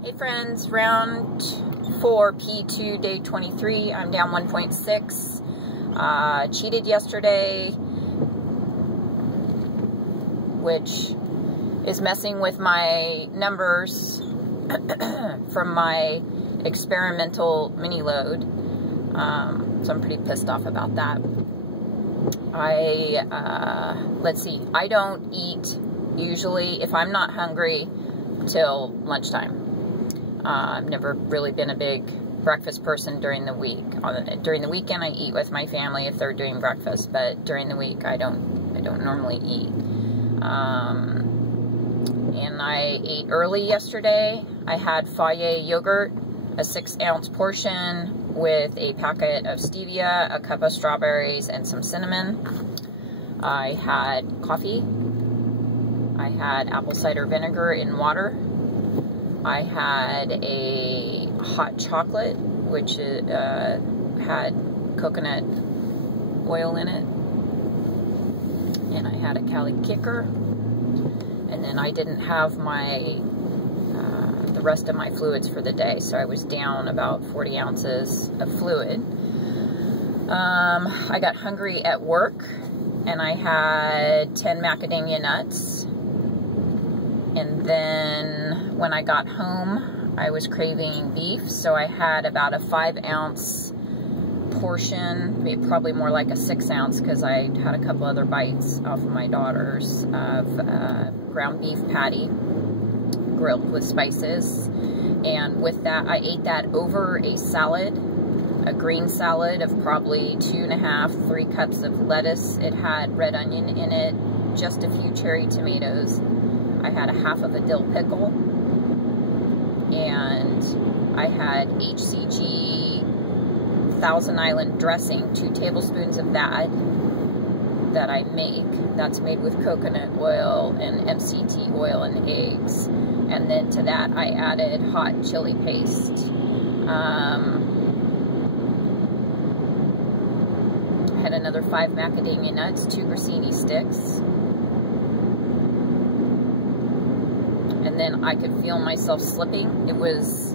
Hey friends, round 4, P2, day 23. I'm down 1.6. Cheated yesterday, which is messing with my numbers from my experimental mini load. So I'm pretty pissed off about that. Let's see, I don't eat usually, if I'm not hungry, till lunchtime. I've never really been a big breakfast person during the week. During the weekend, I eat with my family if they're doing breakfast, but during the week, I don't normally eat. And I ate early yesterday. I had Vlcd yogurt, a 6-ounce portion with a packet of stevia, a cup of strawberries, and some cinnamon. I had coffee. I had apple cider vinegar in water. I had a hot chocolate, which had coconut oil in it. And I had a Cali Kicker. And then I didn't have my the rest of my fluids for the day, so I was down about 40 ounces of fluid. I got hungry at work, and I had 10 macadamia nuts. And then when I got home, I was craving beef, so I had about a 5-ounce portion, probably more like a 6-ounce, because I had a couple other bites off of my daughter's of ground beef patty, grilled with spices. And with that, I ate that over a salad, a green salad of probably 2.5–3 cups of lettuce. It had red onion in it, just a few cherry tomatoes. I had a half of a dill pickle, and I had HCG Thousand Island dressing, 2 tablespoons of that I make. That's made with coconut oil and MCT oil and eggs. And then to that I added hot chili paste. I had another 5 macadamia nuts, 2 grissini sticks. And then I could feel myself slipping. It was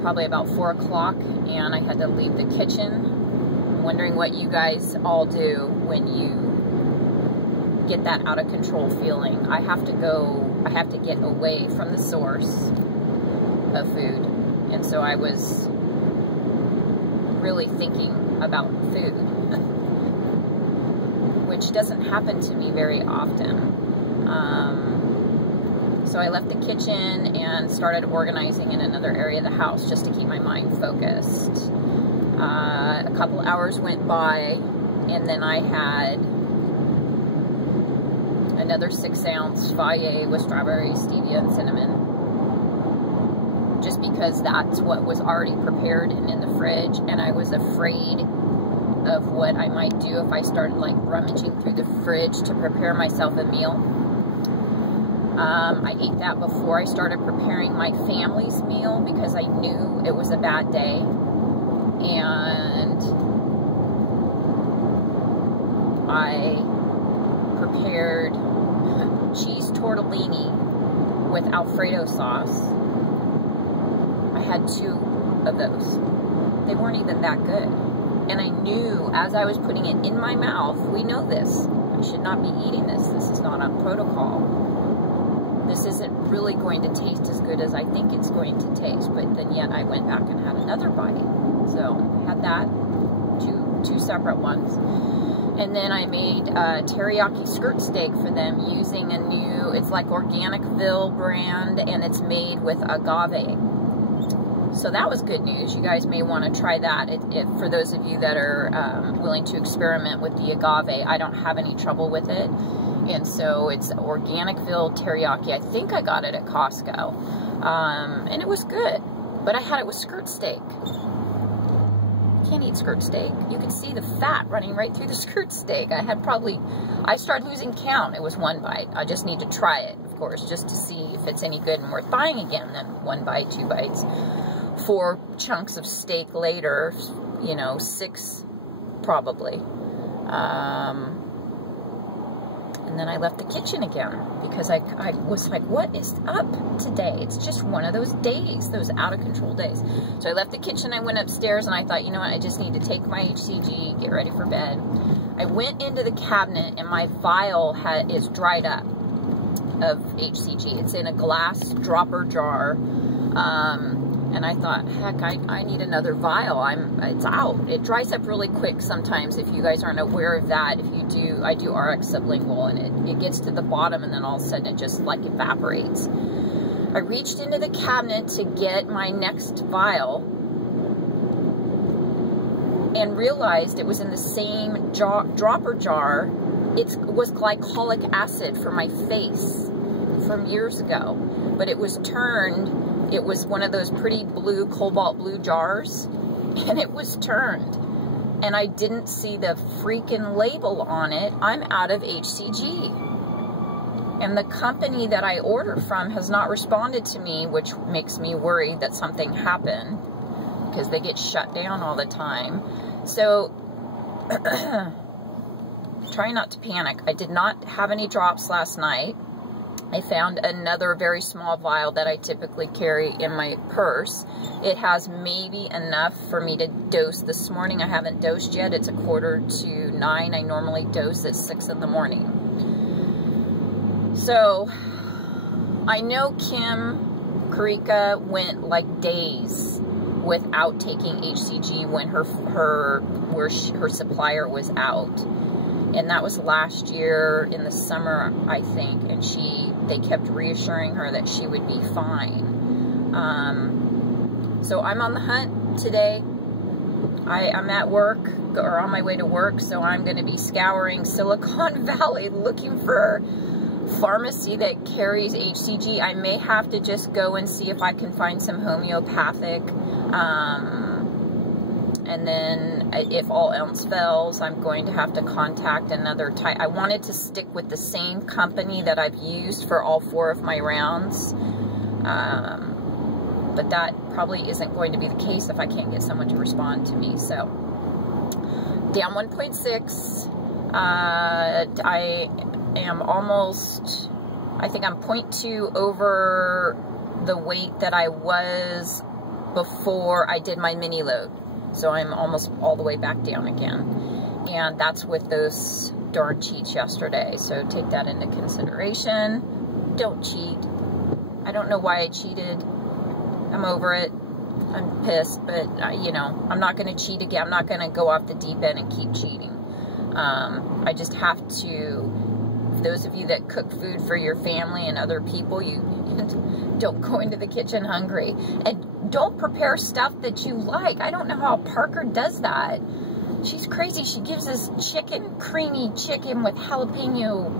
probably about 4 o'clock, and I had to leave the kitchen. I'm wondering what you guys all do when you get that out of control feeling. I have to get away from the source of food. And so I was really thinking about food, which doesn't happen to me very often. So I left the kitchen and started organizing in another area of the house just to keep my mind focused. A couple hours went by, and then I had another 6-ounce Vlcd with strawberries, stevia, and cinnamon. Just because that's what was already prepared and in the fridge, and I was afraid of what I might do if I started like rummaging through the fridge to prepare myself a meal. I ate that before I started preparing my family's meal because I knew it was a bad day. And I prepared cheese tortellini with Alfredo sauce. I had 2 of those. They weren't even that good. And I knew as I was putting it in my mouth, we know this, I should not be eating this. This is not on protocol. This isn't really going to taste as good as I think it's going to taste, but then yet I went back and had another bite. So I had that, two separate ones. And then I made a teriyaki skirt steak for them using a new, it's like Organic Vlcd brand, and it's made with agave. So that was good news. You guys may want to try that. For those of you that are willing to experiment with the agave, I don't have any trouble with it. And so it's Organic Vlcd teriyaki. I think I got it at Costco. And it was good. But I had it with skirt steak. You can't eat skirt steak. You can see the fat running right through the skirt steak. I started losing count. It was 1 bite. I just need to try it, of course, just to see if it's any good and worth buying again. Then 1 bite, 2 bites. 4 chunks of steak later, you know, 6 probably. And then I left the kitchen again because I was like, what is up today? It's just one of those days, those out of control days. So I left the kitchen, I went upstairs, and I thought, you know what, I just need to take my HCG, get ready for bed. I went into the cabinet, and my vial is dried up of HCG. It's in a glass dropper jar. And I thought, heck, I need another vial. It's out. It dries up really quick sometimes. If you guys aren't aware of that, if you do, I do RX sublingual, and it gets to the bottom, and then all of a sudden it just like evaporates. I reached into the cabinet to get my next vial and realized it was in the same dropper jar. It was glycolic acid for my face from years ago, but it was turned. It was one of those pretty blue, cobalt blue jars, and it was turned. And I didn't see the freaking label on it. I'm out of HCG. And the company that I ordered from has not responded to me, which makes me worried that something happened because they get shut down all the time. So, try not to panic. I did not have any drops last night. I found another very small vial that I typically carry in my purse. It has maybe enough for me to dose this morning. I haven't dosed yet. It's 8:45. I normally dose at 6 in the morning. So, I know Kim Karika went like days without taking HCG when her supplier was out. And that was last year in the summer, I think, and they kept reassuring her that she would be fine. So I'm on the hunt today. I'm at work, or on my way to work, so I'm going to be scouring Silicon Valley looking for pharmacy that carries HCG. I may have to just go and see if I can find some homeopathic, and then if all else fails, I'm going to have to contact another type. I wanted to stick with the same company that I've used for all 4 of my rounds. But that probably isn't going to be the case if I can't get someone to respond to me. So, down 1.6. I am almost, I think I'm 0.2 over the weight that I was before I did my mini load. So I'm almost all the way back down again. And that's with those darn cheats yesterday. So take that into consideration. Don't cheat. I don't know why I cheated. I'm over it. I'm pissed, but you know, I'm not going to cheat again. I'm not going to go off the deep end and keep cheating. I just have to, those of you that cook food for your family and other people, you don't go into the kitchen hungry. And don't prepare stuff that you like. I don't know how Parker does that. She's crazy. She gives us chicken, creamy chicken with jalapeno,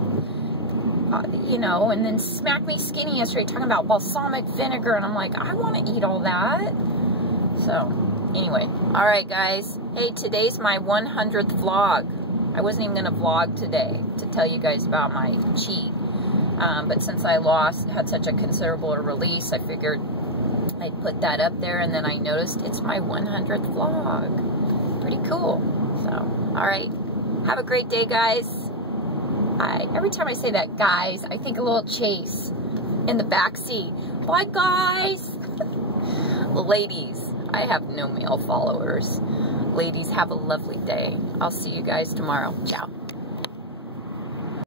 you know, and then smacked me skinny yesterday talking about balsamic vinegar, and I'm like, I want to eat all that. So, anyway. Alright, guys. Hey, today's my 100th vlog. I wasn't even going to vlog today to tell you guys about my cheat. But since I had such a considerable release, I figured I'd put that up there, and then I noticed it's my 100th vlog. Pretty cool. So, alright. Have a great day, guys. Every time I say that, guys, I think a little Chase in the back seat. Bye, guys. Ladies, I have no male followers. Ladies, have a lovely day. I'll see you guys tomorrow. Ciao.